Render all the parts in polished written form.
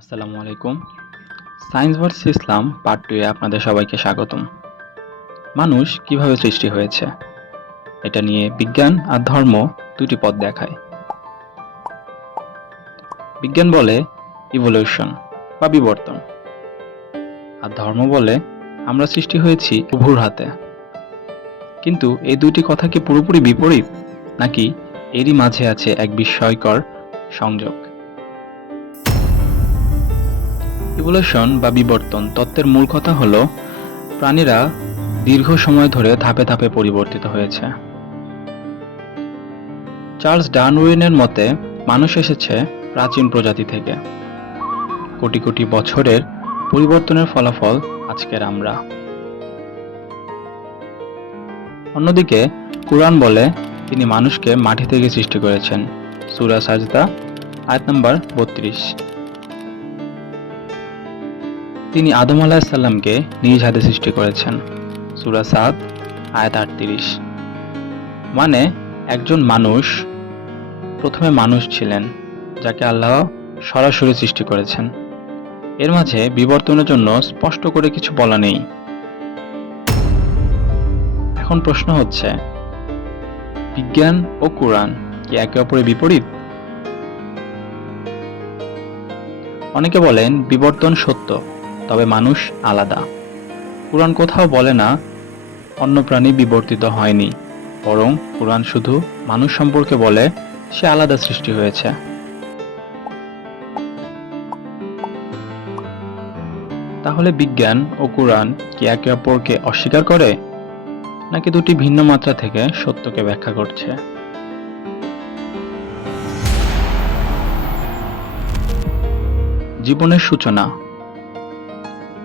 আসসালামু আলাইকুম। Science versus ইসলাম part 2 এ আপনাদের সবাইকে স্বাগতম। মানুষ কিভাবে সৃষ্টি হয়েছে এটা নিয়ে বিজ্ঞান আর ধর্ম দুটি পথ দেখায়। বিজ্ঞান বলে ইভলিউশন বা বিবর্তন, আর ধর্ম বলে আমরা সৃষ্টি হয়েছি প্রভুর হাতে। কিন্তু এই দুটি কথা কি পুরোপুরি বিপরীত, নাকি এরই মাঝে আছে এক বিস্ময়কর সংযোগ? ইভলিউশন বা বিবর্তন তত্ত্বের মূল কথা হলো প্রাণীরা দীর্ঘ সময় ধরে ধাপে ধাপে পরিবর্তিত হয়েছে। চার্লস ডারউইনের মতে মানুষ এসেছে প্রাচীন প্রজাতি থেকে। কোটি কোটি বছরের পরিবর্তনের ফলাফল আজকের আমরা। অন্যদিকে কুরআন বলে তিনি মানুষকে মাটি থেকে সৃষ্টি করেছেন, সূরা সাজদা আয়াত নম্বর 32। তিনি আদম আলাইহিস সালামকে নিজ হাতে সৃষ্টি করেছেন, সূরা সাদ আয়াত 38। মানে একজন মানুষ প্রথমে মানুষ ছিলেন, যাকে আল্লাহ সরাসরি সৃষ্টি করেছেন। এর মাঝে বিবর্তনের জন্য স্পষ্ট করে কিছু বলা নেই। এখন প্রশ্ন হচ্ছে, বিজ্ঞান ও কোরআন কি একে অপরের বিপরীত? অনেকে বলেন বিবর্তন সত্য, তবে মানুষ আলাদা। কোরআন কোথাও বলে না অন্য প্রাণী বিবর্তিত হয়নি, বরং কোরআন শুধু মানুষ সম্পর্কে বলে সে আলাদা সৃষ্টি হয়েছে। তাহলে বিজ্ঞান ও কোরআন কি একে অপরকে অস্বীকার করে, নাকি দুটি ভিন্ন মাত্রা থেকে সত্যকে ব্যাখ্যা করছে? জীবনের সূচনা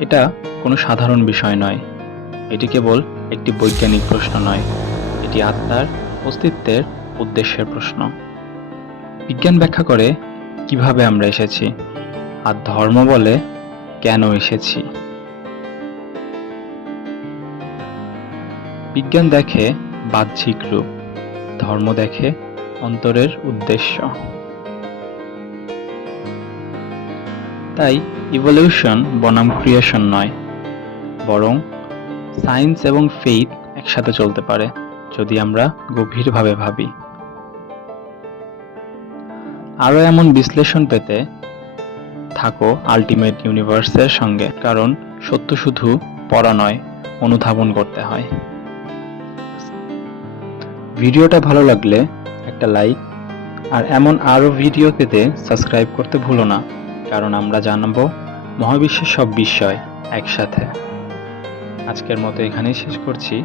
এটা কোনো সাধারণ বিষয় নয়। এটি কেবল একটি বৈজ্ঞানিক প্রশ্ন নয়, এটি আত্মার অস্তিত্বের উদ্দেশ্যের প্রশ্ন। বিজ্ঞান ব্যাখ্যা করে কিভাবে আমরা এসেছি, আর ধর্ম বলে কেন এসেছি। বিজ্ঞান দেখে বাহ্যিক রূপ, ধর্ম দেখে অন্তরের উদ্দেশ্য। তাই ইভলিউশন বনাম ক্রিয়েশন নয়, বরং সায়েন্স এবং ফেইথ একসাথে চলতে পারে যদি আমরা গভীরভাবে ভাবি। আরও এমন বিশ্লেষণ পেতে থাকো আল্টিমেট ইউনিভার্সের সঙ্গে, কারণ সত্য শুধু পড়া নয়, অনুধাবন করতে হয়। ভিডিওটা ভালো লাগলে একটা লাইক, আর এমন আরও ভিডিও পেতে সাবস্ক্রাইব করতে ভুলো না, কারণ আমরা জানাবো মহাবিশ্বের সব বিষয় একসাথে। আজকের মতো এখানেই শেষ করছি।